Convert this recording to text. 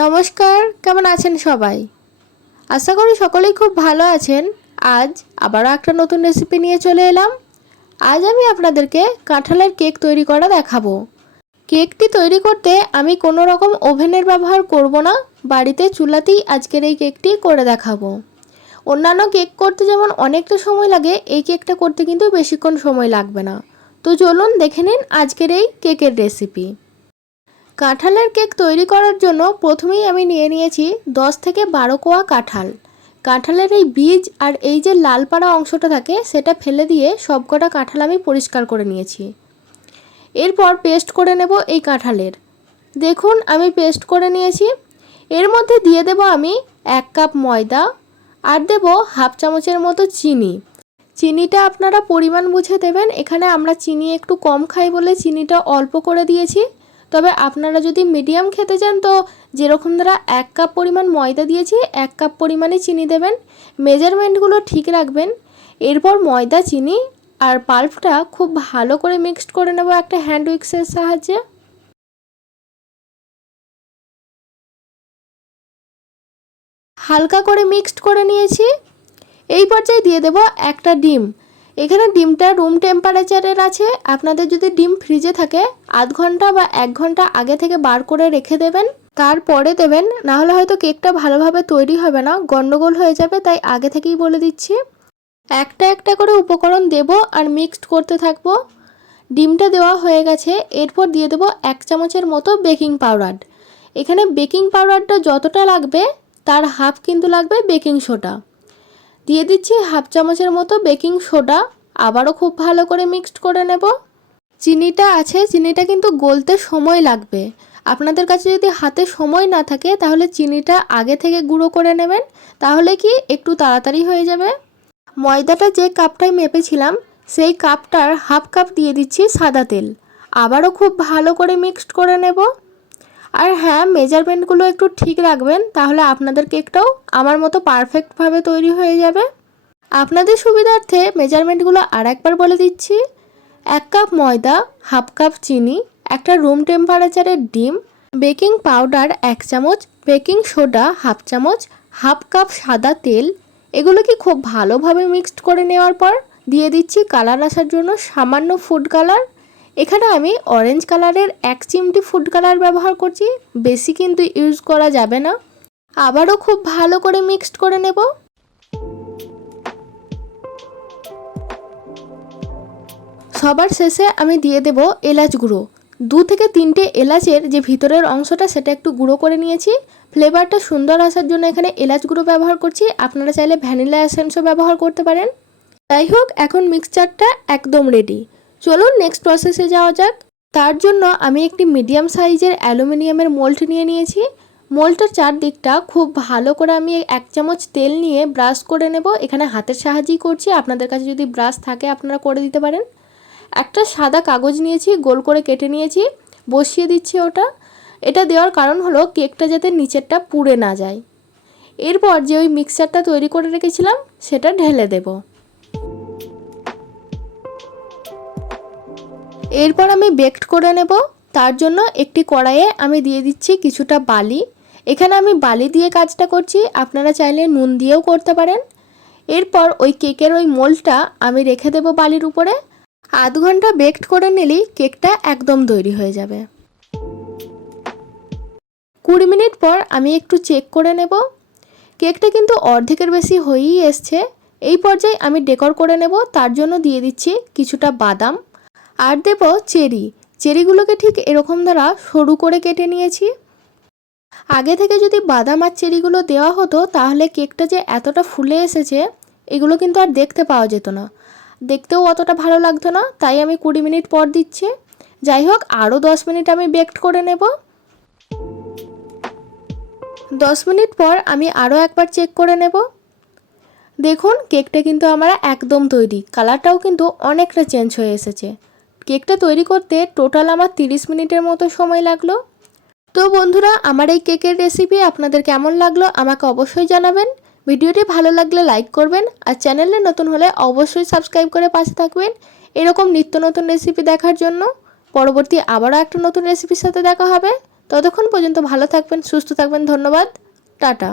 নমস্কার, কেমন আছেন সবাই? আশা করি সকলেই খুব ভালো আছেন। আজ আবারও একটা নতুন রেসিপি নিয়ে চলে এলাম। আজ আমি আপনাদেরকে কাঁঠালের কেক তৈরি করা দেখাবো। কেকটি তৈরি করতে আমি কোনো রকম ওভেনের ব্যবহার করব না, বাড়িতে চুলাতেই আজকের এই কেকটি করে দেখাবো। অন্যান্য কেক করতে যেমন অনেকটা সময় লাগে, এই কেকটা করতে কিন্তু বেশিক্ষণ সময় লাগবে না। তো চলুন দেখে নিন আজকের এই কেকের রেসিপি। কাঁঠালের কেক তৈরি করার জন্য প্রথমেই আমি নিয়ে নিয়েছি 10 থেকে 12 কোয়া কাঁঠাল। কাঁঠালের এই বীজ আর এই যে লাল পাড়া অংশটা থাকে সেটা ফেলে দিয়ে সবকটা কাঁঠাল আমি পরিষ্কার করে নিয়েছি। এরপর পেস্ট করে নেব এই কাঁঠালের। দেখুন আমি পেস্ট করে নিয়েছি। এর মধ্যে দিয়ে দেব আমি 1 কাপ ময়দা আর দেব হাফ চামচের মতো চিনি। চিনিটা আপনারা পরিমাণ বুঝে দেবেন। এখানে আমরা চিনি একটু কম খাই বলে চিনিটা অল্প করে দিয়েছি। তবে আপনারা যদি মিডিয়াম খেতে চান তো যেরকম ধরা 1 কাপ পরিমাণ ময়দা দিয়েছি 1 কাপ পরিমাণে চিনি দেবেন। মেজারমেন্টগুলো ঠিক রাখবেন। এরপর ময়দা, চিনি আর পাল্পটা খুব ভালো করে মিক্সড করে নেব একটা হ্যান্ড উইক্সের সাহায্যে। হালকা করে মিক্সড করে নিয়েছি। এই পর্যায়ে দিয়ে দেব একটা ডিম। এখানে ডিমটা রুম টেম্পারেচারের আছে। আপনাদের যদি ডিম ফ্রিজে থাকে আধ ঘন্টা বা 1 ঘন্টা আগে থেকে বার করে রেখে দেবেন, তারপরে দেবেন, নাহলে হয়তো কেকটা ভালোভাবে তৈরি হবে না, গন্ডগোল হয়ে যাবে। তাই আগে থেকেই বলে দিচ্ছি। একটা একটা করে উপকরণ দেব আর মিক্সড করতে থাকবো। ডিমটা দেওয়া হয়ে গেছে। এরপর দিয়ে দেব 1 চামচের মতো বেকিং পাউডার। এখানে বেকিং পাউডারটা যতটা লাগবে তার হাফ কিন্তু লাগবে বেকিং সোডা। দিয়ে দিচ্ছি হাফ চামচের মতো বেকিং সোডা। আবারও খুব ভালো করে মিক্সড করে নেব। চিনিটা আছে, চিনিটা কিন্তু গলতে সময় লাগবে। আপনাদের কাছে যদি হাতে সময় না থাকে তাহলে চিনিটা আগে থেকে গুঁড়ো করে নেবেন, তাহলে কি একটু তাড়াতাড়ি হয়ে যাবে। ময়দাটা যে কাপটায় মেপেছিলাম সেই কাপটার হাফ কাপ দিয়ে দিচ্ছি সাদা তেল। আবারও খুব ভালো করে মিক্সড করে নেব। আর হ্যাঁ, মেজারমেন্টগুলো একটু ঠিক রাখবেন, তাহলে আপনাদের কেকটাও আমার মতো পারফেক্টভাবে তৈরি হয়ে যাবে। আপনাদের সুবিধার্থে মেজারমেন্টগুলো আর একবার বলে দিচ্ছি। 1 কাপ ময়দা, হাফ কাপ চিনি, একটা রুম টেম্পারেচারের ডিম, বেকিং পাউডার 1 চামচ, বেকিং সোডা হাফ চামচ, হাফ কাপ সাদা তেল। এগুলোকে খুব ভালোভাবে মিক্সড করে নেওয়ার পর দিয়ে দিচ্ছি কালার আসার জন্য সামান্য ফুড কালার। এখানে আমি অরেঞ্জ কালারের 1 চিমটি ফুড কালার ব্যবহার করছি, বেশি কিন্তু ইউজ করা যাবে না। আবারও খুব ভালো করে মিক্সড করে নেব। সবার শেষে আমি দিয়ে দেব এলাচ গুঁড়ো। 2 থেকে 3টে এলাচের যে ভিতরের অংশটা সেটা একটু গুঁড়ো করে নিয়েছি। ফ্লেভারটা সুন্দর আসার জন্য এখানে এলাচ গুঁড়ো ব্যবহার করছি। আপনারা চাইলে ভ্যানিলা এসেন্সও ব্যবহার করতে পারেন। যাই হোক, এখন মিক্সচারটা একদম রেডি। চলুন নেক্সট প্রসেসে যাওয়া যাক। তার জন্য আমি একটি মিডিয়াম সাইজের অ্যালুমিনিয়ামের মোল্ড নিয়ে নিয়েছি। মোল্ডটার চারদিকটা খুব ভালো করে আমি 1 চামচ তেল নিয়ে ব্রাশ করে নেব। এখানে হাতের সাহায্যেই করছি, আপনাদের কাছে যদি ব্রাশ থাকে আপনারা করে দিতে পারেন। একটা সাদা কাগজ নিয়েছি, গোল করে কেটে নিয়েছি, বসিয়ে দিচ্ছি ওটা। এটা দেওয়ার কারণ হলো কেকটা যাতে নিচেরটা পুড়ে না যায়। এরপর যে ওই মিক্সচারটা তৈরি করে রেখেছিলাম সেটা ঢেলে দেব। এরপর আমি বেকড করে নেব। তার জন্য একটি কড়াইয়ে আমি দিয়ে দিচ্ছি কিছুটা বালি। এখানে আমি বালি দিয়ে কাজটা করছি, আপনারা চাইলে নুন দিয়েও করতে পারেন। এরপর ওই কেকের ওই মোল্ডটা আমি রেখে দেব বালির উপরে। আধ ঘন্টা বেকড করে নিলেই কেকটা একদম তৈরি হয়ে যাবে। 20 মিনিট পর আমি একটু চেক করে নেব। কেকটা কিন্তু অর্ধেকের বেশি হয়েই এসছে। এই পর্যায়ে আমি ডেকোর করে নেব। তার জন্য দিয়ে দিচ্ছি কিছুটা বাদাম আর দেব চেরি। চেরিগুলোকে ঠিক এরকম দ্বারা সরু করে কেটে নিয়েছি। আগে থেকে যদি বাদাম আর চেরিগুলো দেওয়া হতো তাহলে কেকটা যে এতটা ফুলে এসেছে এগুলো কিন্তু আর দেখতে পাওয়া যেত না, দেখতেও অতটা ভালো লাগতো না। তাই আমি 20 মিনিট পর দিচ্ছি। যাই হোক, আরও 10 মিনিট আমি বেকড করে নেব। 10 মিনিট পর আমি আরও একবার চেক করে নেব। দেখুন কেকটা কিন্তু আমার একদম তৈরি। কালারটাও কিন্তু অনেকটা চেঞ্জ হয়ে এসেছে। কেকটা তৈরি করতে টোটাল আমার 30 মিনিটের মতো সময় লাগলো। তো বন্ধুরা, আমার এই কেকের রেসিপি আপনাদের কেমন লাগলো আমাকে অবশ্যই জানাবেন। ভিডিওটি ভালো লাগলে লাইক করবেন আর চ্যানেলে নতুন হলে অবশ্যই সাবস্ক্রাইব করে পাশে থাকবেন এরকম নিত্য নতুন রেসিপি দেখার জন্য। পরবর্তী আবারও একটা নতুন রেসিপির সাথে দেখা হবে। ততক্ষণ পর্যন্ত ভালো থাকবেন, সুস্থ থাকবেন। ধন্যবাদ, টাটা।